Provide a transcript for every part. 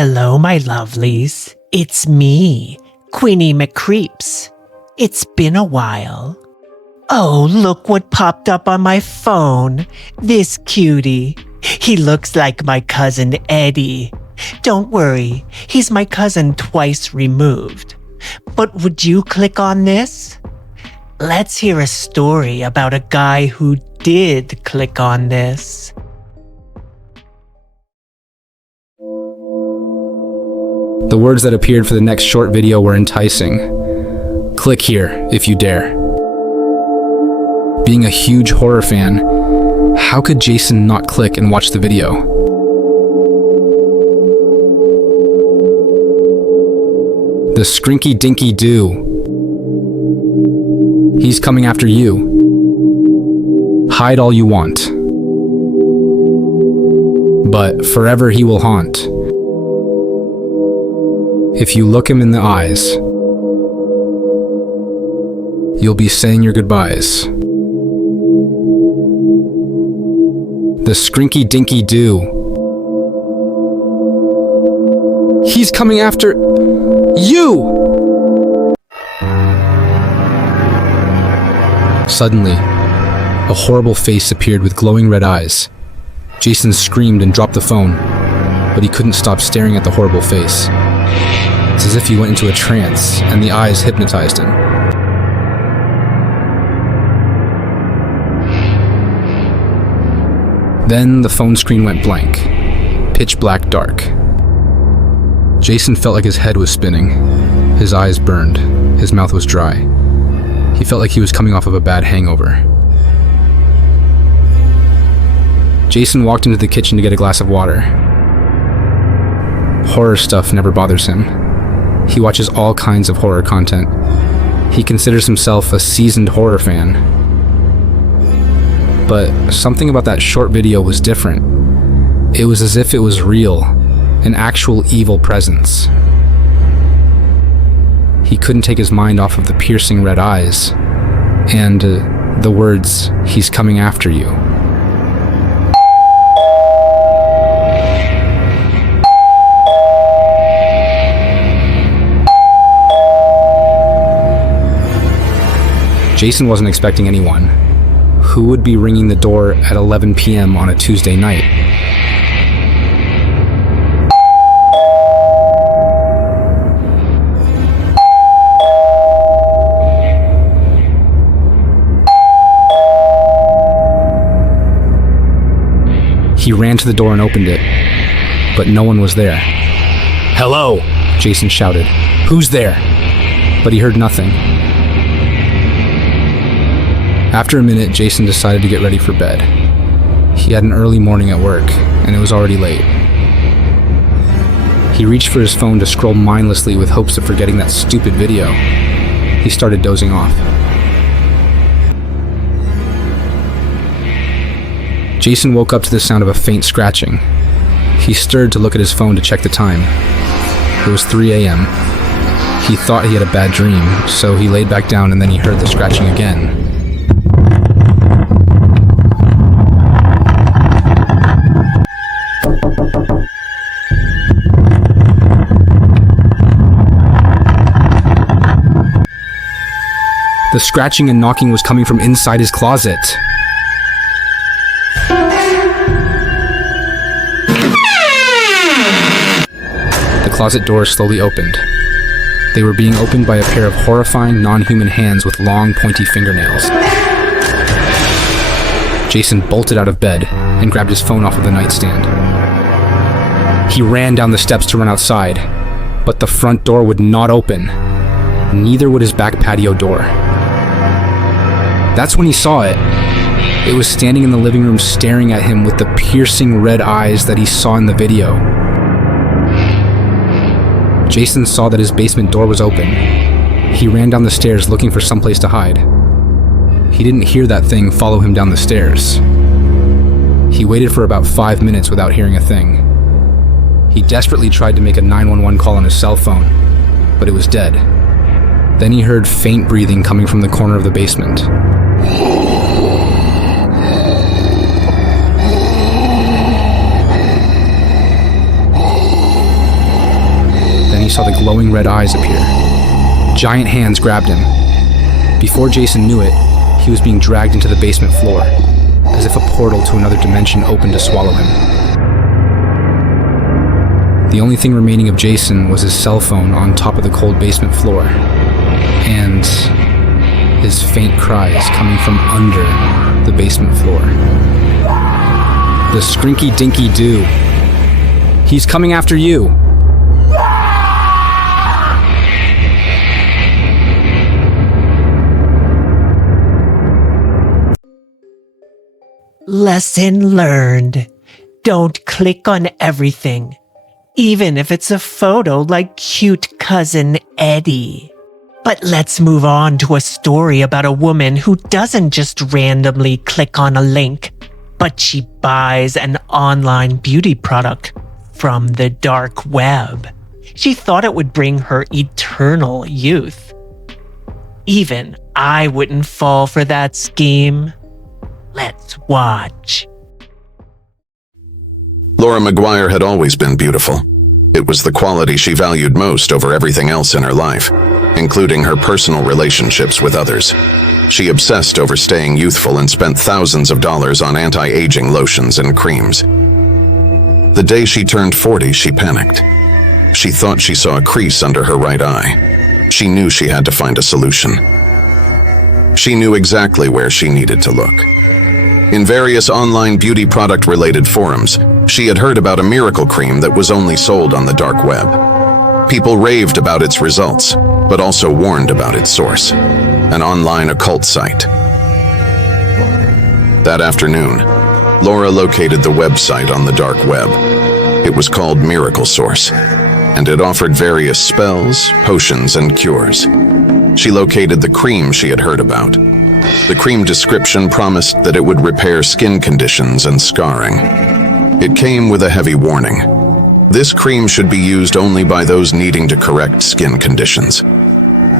Hello, my lovelies. It's me, Queenie McCreeps. It's been a while. Oh, look what popped up on my phone. This cutie. He looks like my cousin Eddie. Don't worry, he's my cousin twice removed. But would you click on this? Let's hear a story about a guy who did click on this. The words that appeared for the next short video were enticing. Click here if you dare. Being a huge horror fan, how could Jason not click and watch the video? The Skrinky Dinky Doo. He's coming after you. Hide all you want. But forever he will haunt. If you look him in the eyes, you'll be saying your goodbyes. The Skrinky Dinky Doo. He's coming after you! Suddenly, a horrible face appeared with glowing red eyes. Jason screamed and dropped the phone, but he couldn't stop staring at the horrible face. It's as if he went into a trance, and the eyes hypnotized him. Then the phone screen went blank, pitch black dark. Jason felt like his head was spinning. His eyes burned. His mouth was dry. He felt like he was coming off of a bad hangover. Jason walked into the kitchen to get a glass of water. Horror stuff never bothers him. He watches all kinds of horror content. He considers himself a seasoned horror fan. But something about that short video was different. It was as if it was real, an actual evil presence. He couldn't take his mind off of the piercing red eyes and the words, "He's coming after you." Jason wasn't expecting anyone. Who would be ringing the door at 11 p.m. on a Tuesday night? He ran to the door and opened it, but no one was there. "Hello!" Jason shouted. "Who's there?" But he heard nothing. After a minute, Jason decided to get ready for bed. He had an early morning at work, and it was already late. He reached for his phone to scroll mindlessly with hopes of forgetting that stupid video. He started dozing off. Jason woke up to the sound of a faint scratching. He stirred to look at his phone to check the time. It was 3 a.m. He thought he had a bad dream, so he laid back down and then he heard the scratching again. The scratching and knocking was coming from inside his closet. The closet doors slowly opened. They were being opened by a pair of horrifying, non-human hands with long, pointy fingernails. Jason bolted out of bed and grabbed his phone off of the nightstand. He ran down the steps to run outside, but the front door would not open. Neither would his back patio door. That's when he saw it. It was standing in the living room staring at him with the piercing red eyes that he saw in the video. Jason saw that his basement door was open. He ran down the stairs looking for someplace to hide. He didn't hear that thing follow him down the stairs. He waited for about 5 minutes without hearing a thing. He desperately tried to make a 911 call on his cell phone, but it was dead. Then he heard faint breathing coming from the corner of the basement. saw the glowing red eyes appear. Giant hands grabbed him. Before Jason knew it, he was being dragged into the basement floor, as if a portal to another dimension opened to swallow him. The only thing remaining of Jason was his cell phone on top of the cold basement floor, and his faint cries coming from under the basement floor. The Skrinky Dinky Doo. He's coming after you. Lesson learned. Don't click on everything, even if it's a photo like cute cousin Eddie. But let's move on to a story about a woman who doesn't just randomly click on a link, but she buys an online beauty product from the dark web. She thought it would bring her eternal youth. Even I wouldn't fall for that scheme. Let's watch. Laura McGuire had always been beautiful. It was the quality she valued most over everything else in her life, including her personal relationships with others. She obsessed over staying youthful and spent thousands of dollars on anti-aging lotions and creams. The day she turned 40, she panicked. She thought she saw a crease under her right eye. She knew she had to find a solution. She knew exactly where she needed to look. In various online beauty product-related forums, she had heard about a miracle cream that was only sold on the dark web. People raved about its results, but also warned about its source, an online occult site. That afternoon, Laura located the website on the dark web. It was called Miracle Source, and it offered various spells, potions, and cures. She located the cream she had heard about. The cream description promised that it would repair skin conditions and scarring. It came with a heavy warning. This cream should be used only by those needing to correct skin conditions.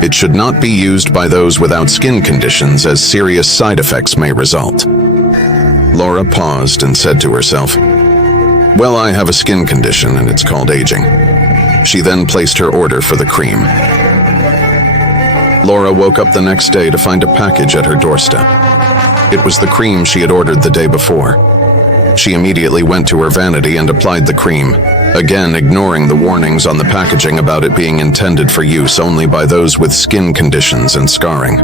It should not be used by those without skin conditions, as serious side effects may result. Laura paused and said to herself, "Well, I have a skin condition and it's called aging." She then placed her order for the cream. Laura woke up the next day to find a package at her doorstep. It was the cream she had ordered the day before. She immediately went to her vanity and applied the cream, again ignoring the warnings on the packaging about it being intended for use only by those with skin conditions and scarring.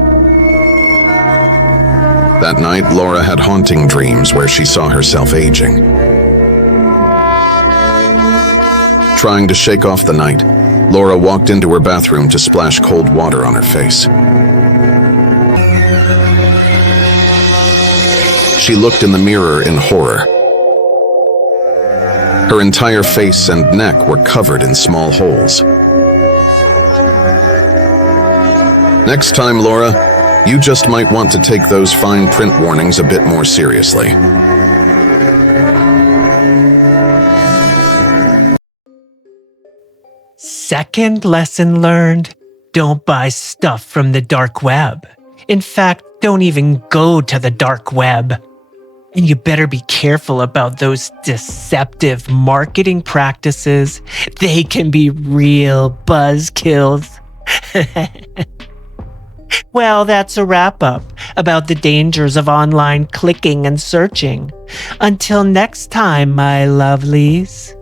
That night, Laura had haunting dreams where she saw herself aging. Trying to shake off the night, Laura walked into her bathroom to splash cold water on her face. She looked in the mirror in horror. Her entire face and neck were covered in small holes. Next time, Laura, you just might want to take those fine print warnings a bit more seriously. Second lesson learned, don't buy stuff from the dark web. In fact, don't even go to the dark web. And you better be careful about those deceptive marketing practices. They can be real buzzkills. Well, that's a wrap-up about the dangers of online clicking and searching. Until next time, my lovelies.